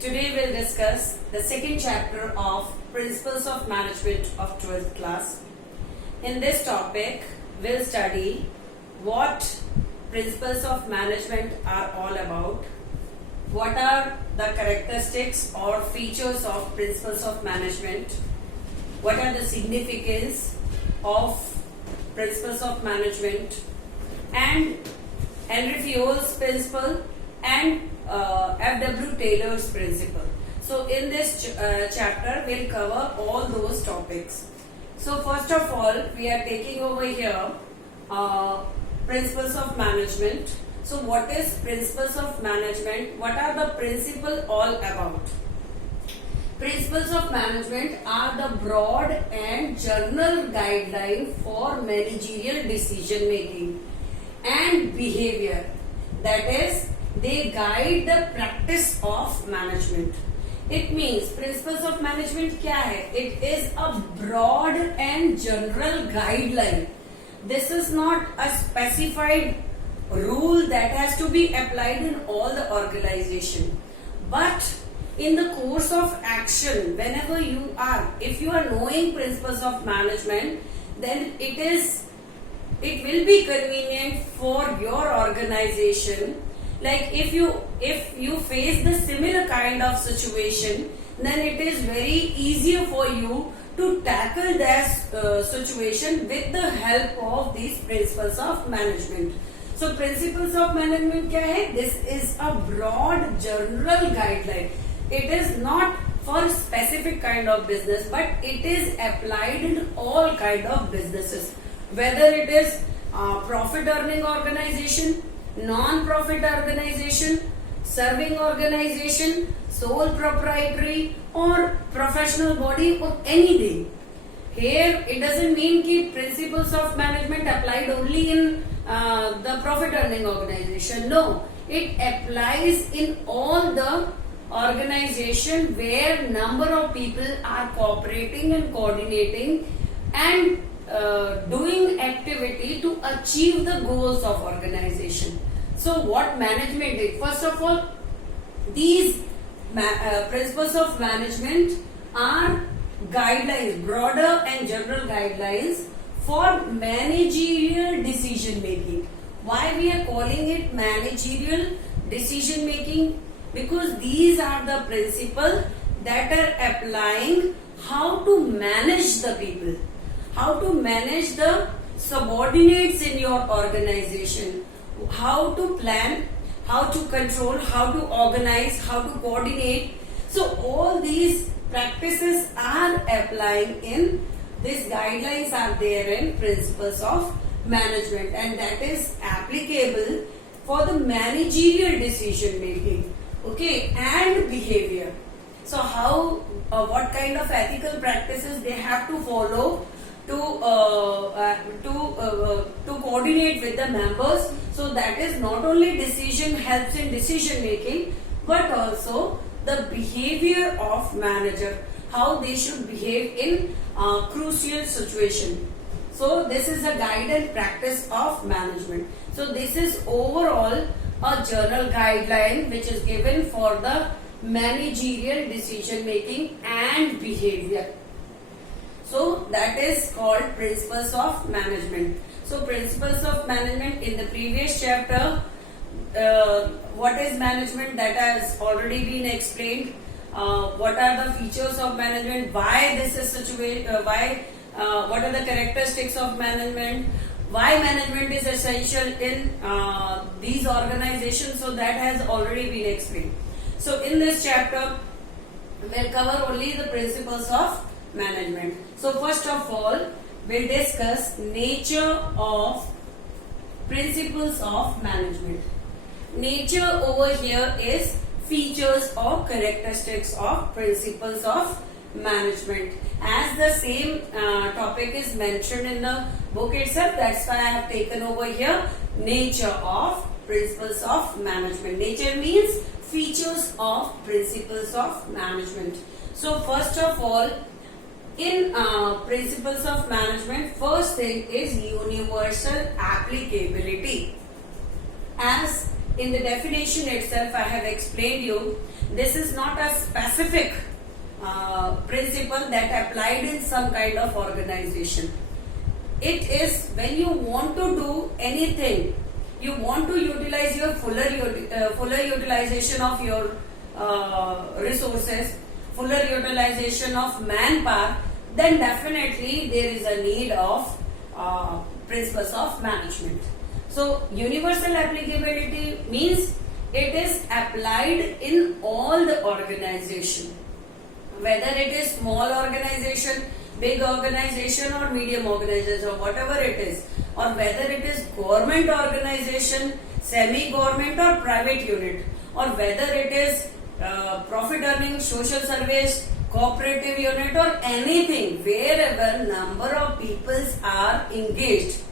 Today we'll discuss the second chapter of Principles of Management of 12th class. In this topic, we'll study what principles of management are all about, what are the characteristics or features of principles of management, what are the significance of principles of management, and Henry Fayol's principle and F.W. Taylor's principle. So in this chapter, we'll cover all those topics. So first of all, we are taking over here principles of management. So what is principles of management? What are the principles all about? Principles of management are the broad and general guideline for managerial decision making and behavior. That is, they guide the practice of management. It means principles of management क्या है? It is a broad and general guideline. This is not a specified rule that has to be applied in all the organization. But in the course of action, whenever you are, if you are knowing principles of management, then it will be convenient for your organization. Like if you face the similar kind of situation, then it is very easier for you to tackle that situation with the help of these principles of management. So principles of management क्या है? This is a broad general guideline. It is not for specific kind of business, but it is applied in all kind of businesses. Whether it is profit earning organization, non-profit organization, serving organization, sole proprietary or professional body or anything. Here it doesn't mean that principles of management applied only in the profit earning organization. No, it applies in all the organization where number of people are cooperating and coordinating and doing activity to achieve the goals of organization. So what management is? First of all, these principles of management are guidelines, broader and general guidelines for managerial decision making. Why we are calling it managerial decision making? Because these are the principles that are applying how to manage the people, how to manage the subordinates in your organization, how to plan, how to control, how to organize, how to coordinate. So all these practices are applying in, these guidelines are there in principles of management, and that is applicable for the managerial decision making, okay, and behavior. So how, what kind of ethical practices they have to follow to coordinate with the members. So that is not only decision helps in decision making, but also the behavior of manager, how they should behave in crucial situation. So this is a guide and practice of management. So this is overall a general guideline which is given for the managerial decision making and behavior. So that is called principles of management. So principles of management, in the previous chapter, what is management, that has already been explained. What are the features of management? Why this is situated? What are the characteristics of management? Why management is essential in these organizations? So that has already been explained. So in this chapter, we'll cover only the principles of management. So first of all, we'll discuss nature of principles of management. Nature over here is features or characteristics of principles of management. As the same topic is mentioned in the book itself, that's why I have taken over here nature of principles of management. Nature means features of principles of management. So first of all, in principles of management, first thing is universal applicability. As in the definition itself I have explained you, this is not a specific principle that applied in some kind of organization. It is when you want to do anything, you want to utilize your fuller utilization of your resources, fuller utilization of manpower, then definitely there is a need of principles of management. So universal applicability means it is applied in all the organization, whether it is small organization, big organization or medium organization or whatever it is, or whether it is government organization, semi-government or private unit, or whether it is profit earning social service, cooperative unit or anything, wherever number of peoples are engaged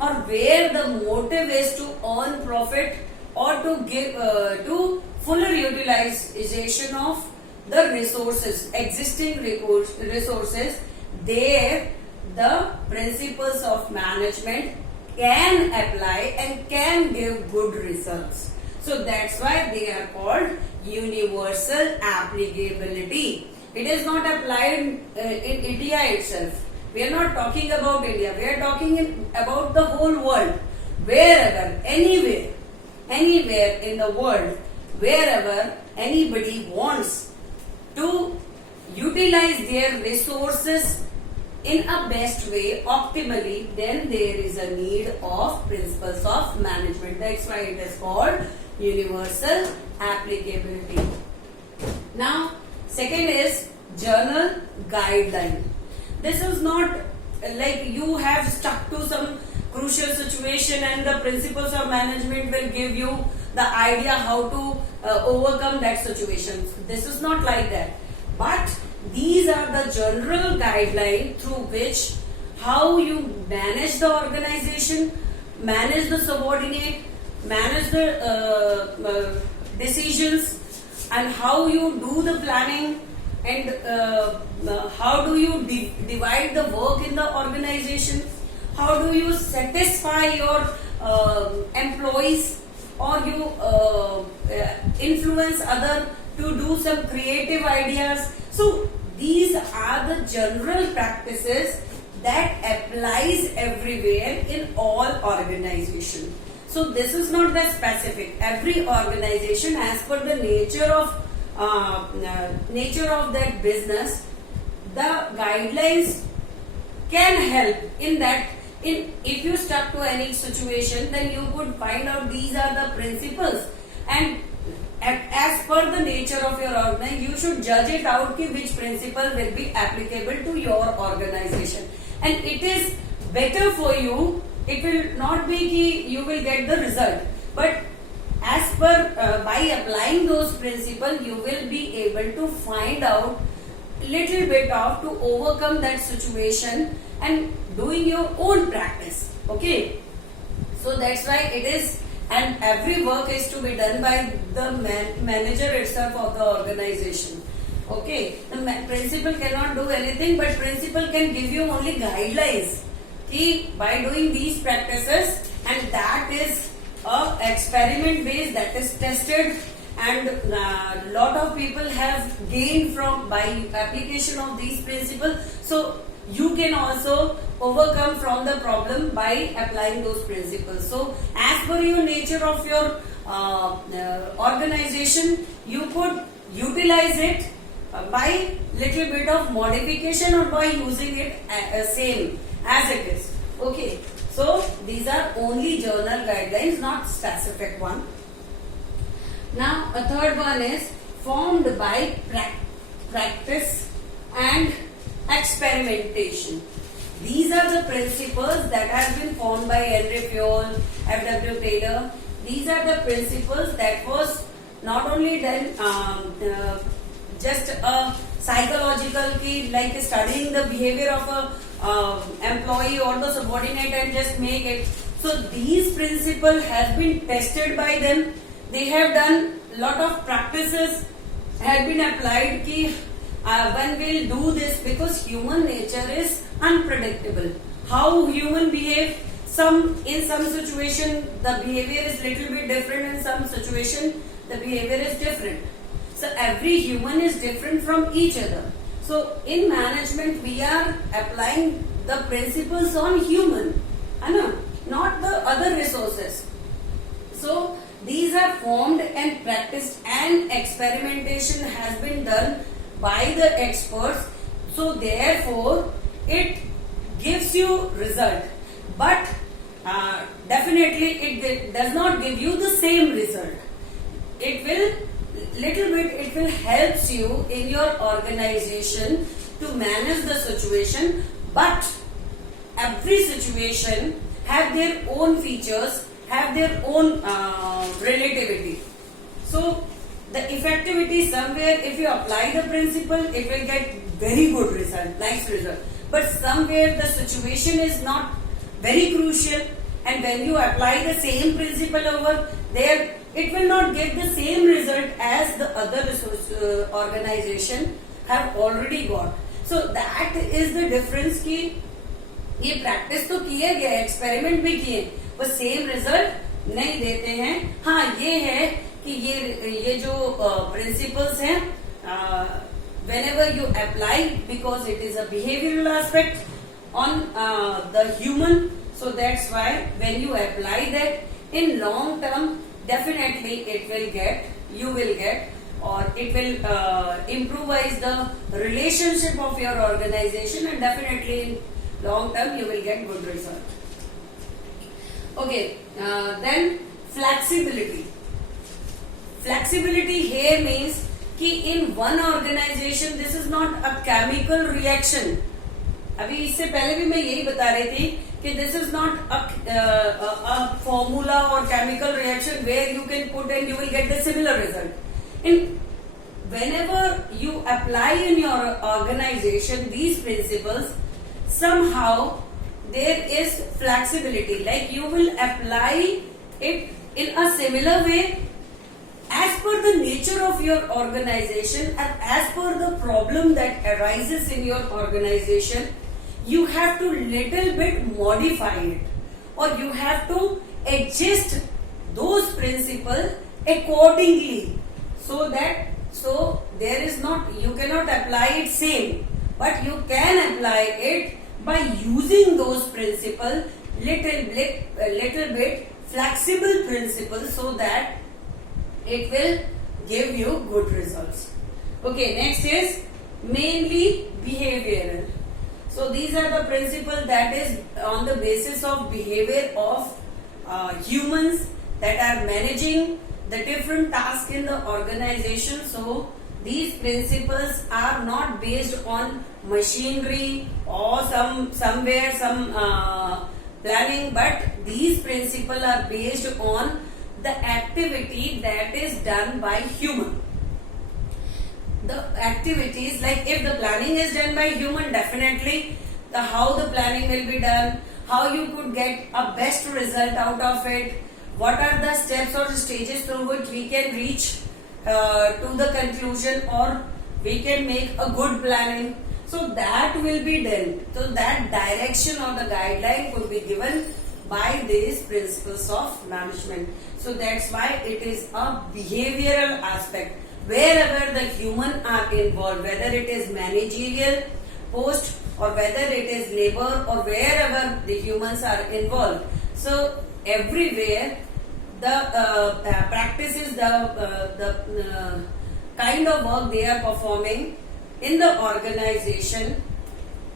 or where the motive is to earn profit or to give to fuller utilization of the resources, existing resources, there the principles of management can apply and can give good results. So that's why they are called universal applicability. It is not applied in India itself. We are not talking about India. We are talking about the whole world. Wherever, anywhere in the world, wherever anybody wants to utilize their resources in a best way, optimally, then there is a need of principles of management. That's why it is called universal applicability. Now, second is journal guideline. This is not like you have stuck to some crucial situation and the principles of management will give you the idea how to overcome that situation. This is not like that. But these are the general guidelines through which how you manage the organization, manage the subordinate, manage the decisions, and how you do the planning, and how do you divide the work in the organization, how do you satisfy your employees, or you influence other to do some creative ideas. So these are the general practices that applies everywhere in all organization. So this is not that specific. Every organization, as per the nature of that business, the guidelines can help in that. If you stuck to any situation, then you could find out these are the principles, and as per the nature of your organization, you should judge it out which principle will be applicable to your organization, and it is better for you. It will not be that you will get the result, but as per by applying those principles, you will be able to find out little bit of to overcome that situation and doing your own practice. Okay, so that's why it is, and every work is to be done by the manager itself of the organization. Okay, the principal cannot do anything, but principal can give you only guidelines by doing these practices, and that is a experiment based, that is tested, and lot of people have gained from by application of these principles. So you can also overcome from the problem by applying those principles. So as per your nature of your organization, you could utilize it by little bit of modification or by using it same as it is. Okay, so these are only journal guidelines, not specific one. Now a third one is formed by practice and experimentation. These are the principles that have been formed by Henry Fayol, F.W. Taylor. These are the principles that was not only done just a psychological key, like studying the behavior of a employee or the subordinate and just make it. So these principles have been tested by them. They have done lot of practices, have been applied ki when we'll do this, because human nature is unpredictable. How human behave, in some situation the behavior is little bit different, in some situation the behavior is different. So every human is different from each other. So in management we are applying the principles on human, not the other resources. So these are formed and practiced, and experimentation has been done by the experts. So therefore it gives you result, but definitely it does not give you the same result. It will helps you in your organization to manage the situation, but every situation have their own features, have their own relativity. So the effectivity somewhere, if you apply the principle, it will get very good result, nice result. But somewhere the situation is not very crucial, and when you apply the same principle over there, it will not get the same result as the other resource organization have already got. So that is the difference कि ये practice तो किए गए, experiment भी किए, पर same result नहीं देते हैं. हाँ, ये है कि ये जो प्रिंसिपल्स हैं, whenever you apply, because it is a behavioral aspect on the human, so that's why when you apply that in long term, definitely you will get or it will improvise the relationship of your organization, and definitely in long term you will get good result. Okay, then flexibility. Flexibility here means कि in one organization this is not a chemical reaction. अभी इससे पहले भी मैं यही बता रही थी कि this is not a formula or chemical reaction where you can put and you will get the similar result. In whenever you apply in your organization these principles, somehow there is flexibility, like you will apply it in a similar way as per the nature of your organization and as per the problem that arises in your organization. You have to little bit modify it, or you have to adjust those principles accordingly, so there is not, you cannot apply it same, but you can apply it by using those principles little bit flexible principles, so that it will give you good results. Okay, next is mainly behavioral. So these are the principles that is on the basis of behavior of humans that are managing the different tasks in the organization. So these principles are not based on machinery or some planning, but these principles are based on the activity that is done by human. The activities, like if the planning is done by human, definitely how the planning will be done, how you could get a best result out of it, what are the steps or stages through which we can reach to the conclusion, or we can make a good planning. So that will be done. So that direction or the guideline could be given by these principles of management. So that's why it is a behavioral aspect. Wherever the human are involved, whether it is managerial post or whether it is labor or wherever the humans are involved. So everywhere the practices, the kind of work they are performing in the organization,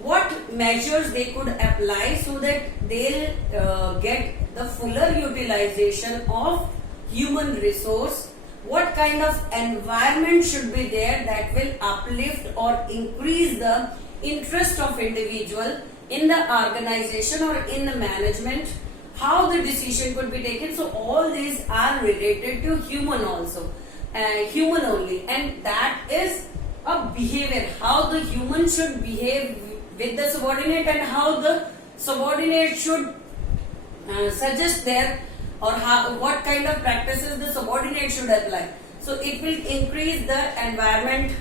what measures they could apply so that they'll get the fuller utilization of human resource. What kind of environment should be there that will uplift or increase the interest of individual in the organization or in the management, how the decision could be taken. So all these are related to human also, human only, and that is a behavior, how the human should behave with the subordinate and how the subordinate should suggest their, or what kind of practices the subordinate should apply. So it will increase the environment,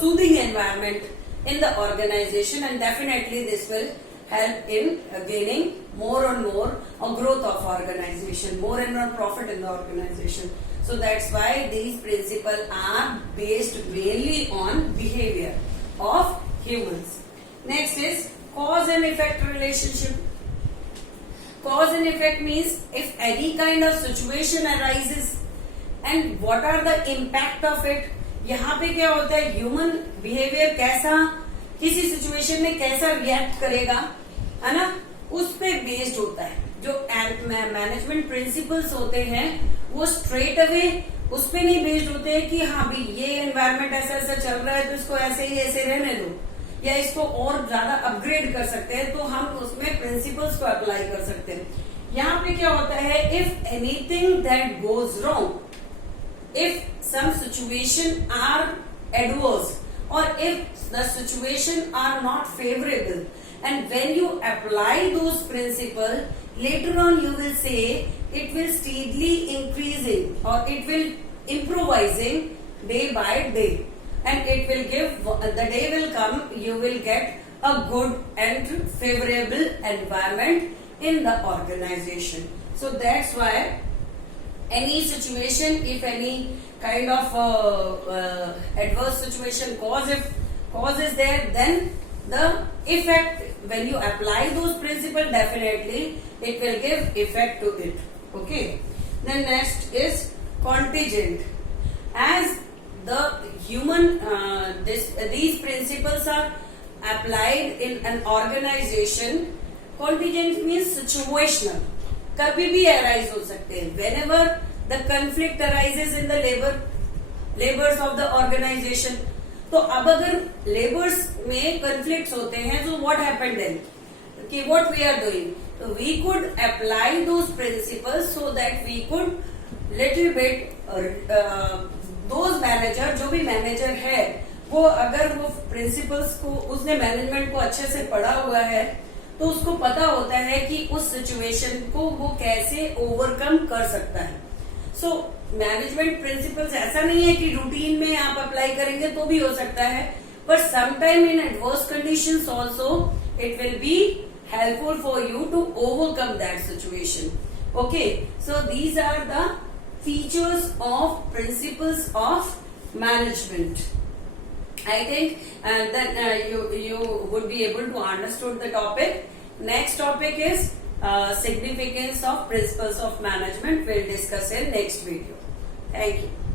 soothing environment in the organization, and definitely this will help in gaining more and more growth of organization, more and more profit in the organization. So that's why these principles are based mainly on behavior of humans. Next is cause and effect relationship. Cause and effect means if any kind of situation arises and what are the impact of it. यहाँ पे क्या होता है, human behaviour कैसा किसी situation में कैसा react करेगा, है ना, उस पे बेस्ड होता है. जो मैनेजमेंट प्रिंसिपल्स होते हैं वो स्ट्रेट अवे उस पे नहीं बेस्ड होते हैं कि हाँ भाई ये एनवायरमेंट ऐसा ऐसा चल रहा है तो इसको ऐसे ही ऐसे रहने दो या इसको और ज्यादा अपग्रेड कर सकते हैं, तो हम उसमें प्रिंसिपल्स को अप्लाई कर सकते हैं. यहाँ पे क्या होता है, if anything that goes wrong, if some situation are adverse or if the situation are not favorable, and when you apply those principles, later on you will say it will steadily increasing or it will improvising day by day, and it will give, the day will come you will get a good and favorable environment in the organization. So that's why any situation, if any kind of adverse situation cause is there, then the effect, when you apply those principles, definitely it will give effect to it. Okay. Then next is contingent. As the human these principles are applied in an organization, contingent means situational. कभी भी arise हो सकते हैं. Whenever the conflict arises in the labours of the organisation. तो अब अगर labours में conflicts होते हैं तो व्हाट हैपेंड देन, कि व्हाट वी आर डूइंग, तो we could apply those principles so that we could little bit those manager, जो भी मैनेजर है वो अगर वो प्रिंसिपल्स को, उसने मैनेजमेंट को अच्छे से पढ़ा हुआ है तो उसको पता होता है कि उस सिचुएशन को वो कैसे ओवरकम कर सकता है. सो मैनेजमेंट प्रिंसिपल्स ऐसा नहीं है कि रूटीन में आप अप्लाई करेंगे तो भी हो सकता है, but sometime in adverse conditions also it will be helpful for you to overcome that situation. Okay, so these are the features of principles of management. I think that you would be able to understood the topic. Next topic is significance of principles of management. We'll discuss in next video. Thank you.